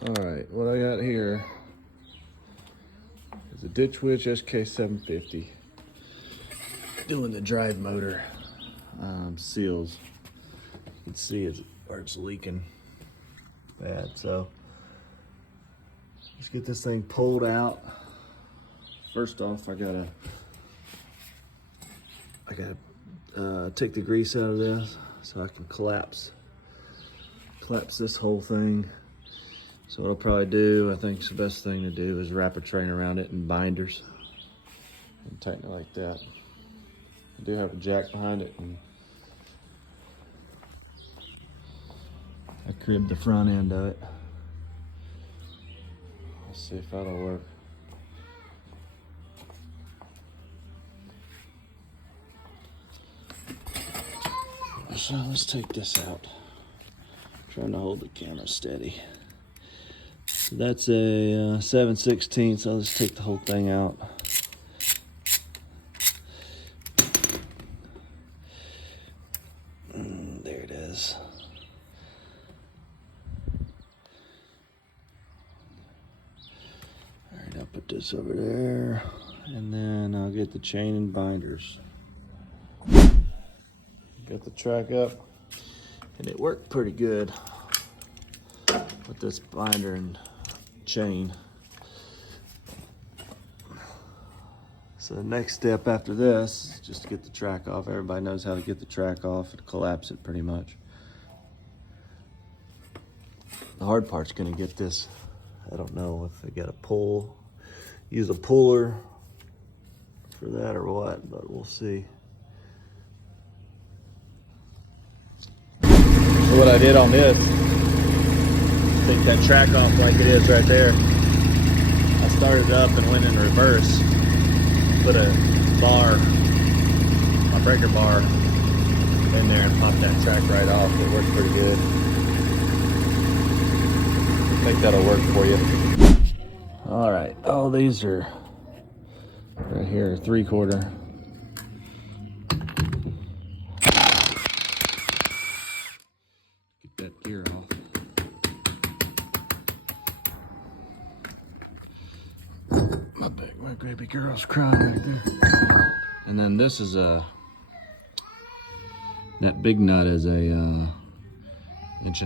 All right, what I got here is a Ditch Witch SK750 doing the drive motor seals. You can see where it's leaking bad. So let's get this thing pulled out. First off, I gotta take the grease out of this so I can collapse this whole thing. So what I'll probably do, I think the best thing to do is wrap a train around it in binders and tighten it like that. I do have a jack behind it, and I cribbed the front end of it. Let's see if that'll work. So let's take this out. I'm trying to hold the camera steady. So that's a 7/16, so I'll just take the whole thing out. There it is. All right, I'll put this over there, and then I'll get the chain and binders. Got the track up, and it worked pretty good with this binder and chain. So the next step after this is just to get the track off. Everybody knows how to get the track off and collapse it pretty much. The hard part's gonna get this. I don't know if they got a pull, use a puller for that or what, but we'll see. So what I did on this, take that track off like it is right there. I started up and went in reverse. Put a bar, my breaker bar, in there and popped that track right off. It worked pretty good. I think that'll work for you. All right, oh, these are right here, 3/4. Get that gear off. My baby girl's crying right there. And then this is that big nut is a 1.5 inch.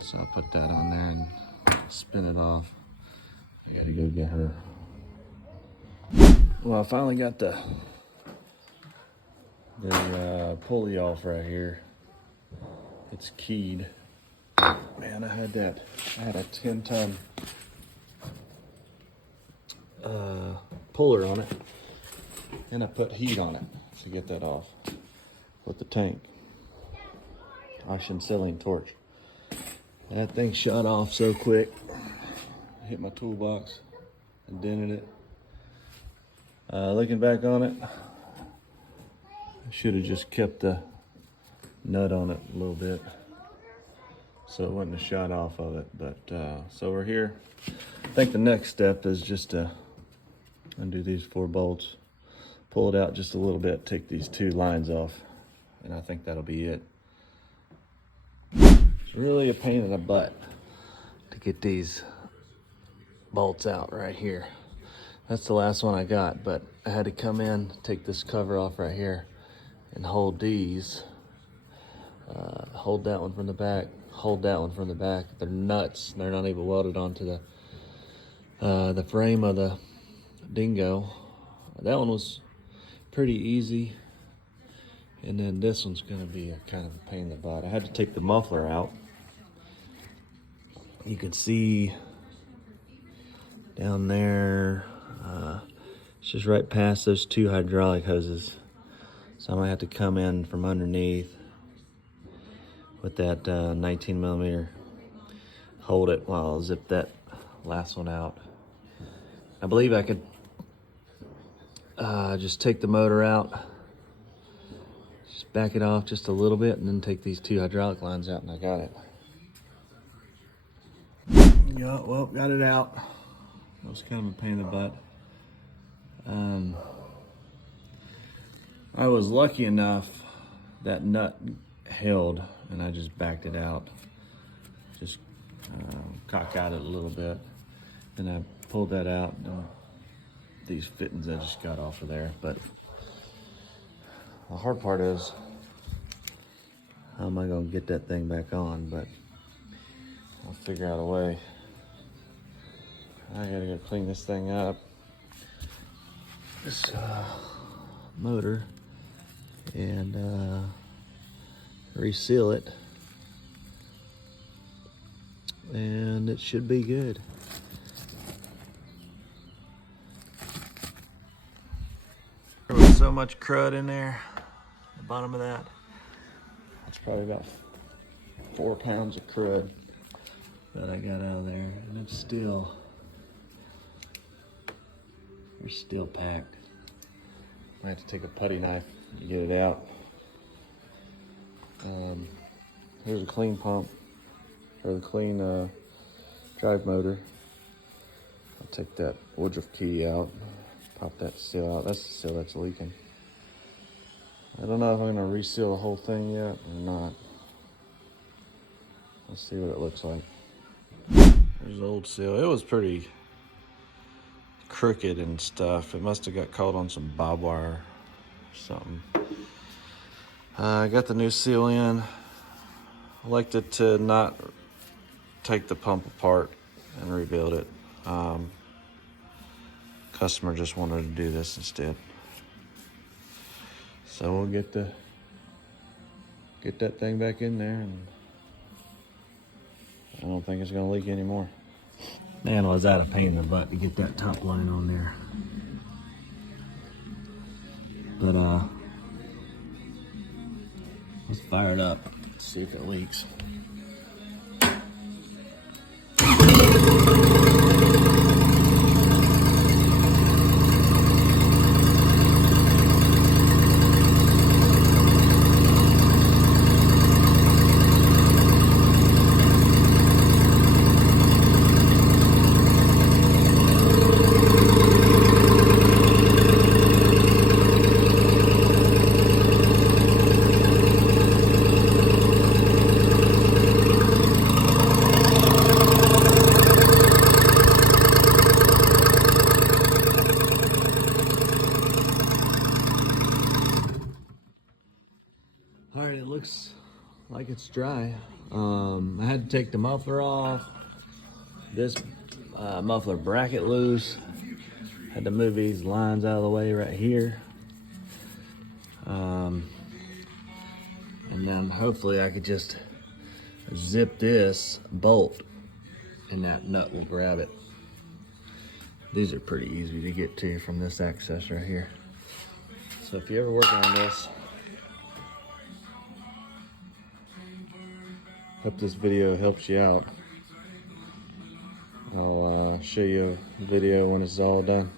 So I'll put that on there and spin it off. I gotta go get her. Well, I finally got the pulley off right here. It's keyed. Man, I had a 10-ton puller on it, and I put heat on it to get that off with the tank. Oxyacetylene torch. That thing shot off so quick. Hit my toolbox and dented it. Looking back on it, I should have just kept the nut on it a little bit so it wouldn't have shot off of it. But so we're here. I think the next step is just to undo these 4 bolts, pull it out just a little bit, take these 2 lines off, and I think that'll be it. It's really a pain in the butt to get these bolts out right here. That's the last one I got, but I had to come in, take this cover off right here, and hold these. Hold that one from the back, hold that one from the back. They're nuts. They're not even welded onto the frame of the Dingo. That one was pretty easy, and then this one's gonna be a kind of a pain in the butt. I had to take the muffler out. You can see down there, it's just right past those 2 hydraulic hoses. So I'm gonna have to come in from underneath with that 19mm, hold it while I'll zip that last one out. I believe I could just take the motor out, just back it off just a little bit, and then take these 2 hydraulic lines out, and I got it. Yeah, well, got it out. That was kind of a pain in the butt. I was lucky enough that nut held, and I just backed it out. Just cock out it a little bit. And I pulled that out. And these fittings I just got off of there. But the hard part is, how am I gonna get that thing back on? But I'll figure out a way. I gotta go clean this thing up. This motor, and reseal it, and it should be good. There was so much crud in there, the bottom of that. That's probably about 4 pounds of crud that I got out of there, and it's still, we're still packed. I have to take a putty knife to get it out. Here's a clean pump, or the clean drive motor. I'll take that Woodruff key out, pop that seal out. That's the seal that's leaking. I don't know if I'm gonna reseal the whole thing yet or not. Let's see what it looks like. There's the old seal. It was pretty crooked and stuff. It must have got caught on some barbed wire or something. I got the new seal in. I liked it to not take the pump apart and rebuild it. Customer just wanted to do this instead. So we'll get that thing back in there, and I don't think it's gonna leak anymore. Man, was that a pain in the butt to get that top line on there. But let's fire it up, see if it leaks. All right, it looks like it's dry. I had to take the muffler off, this muffler bracket loose. Had to move these lines out of the way right here. And then hopefully I could just zip this bolt and that nut will grab it. These are pretty easy to get to from this access right here. So if you're ever working on this, hope this video helps you out. I'll show you a video when it's all done.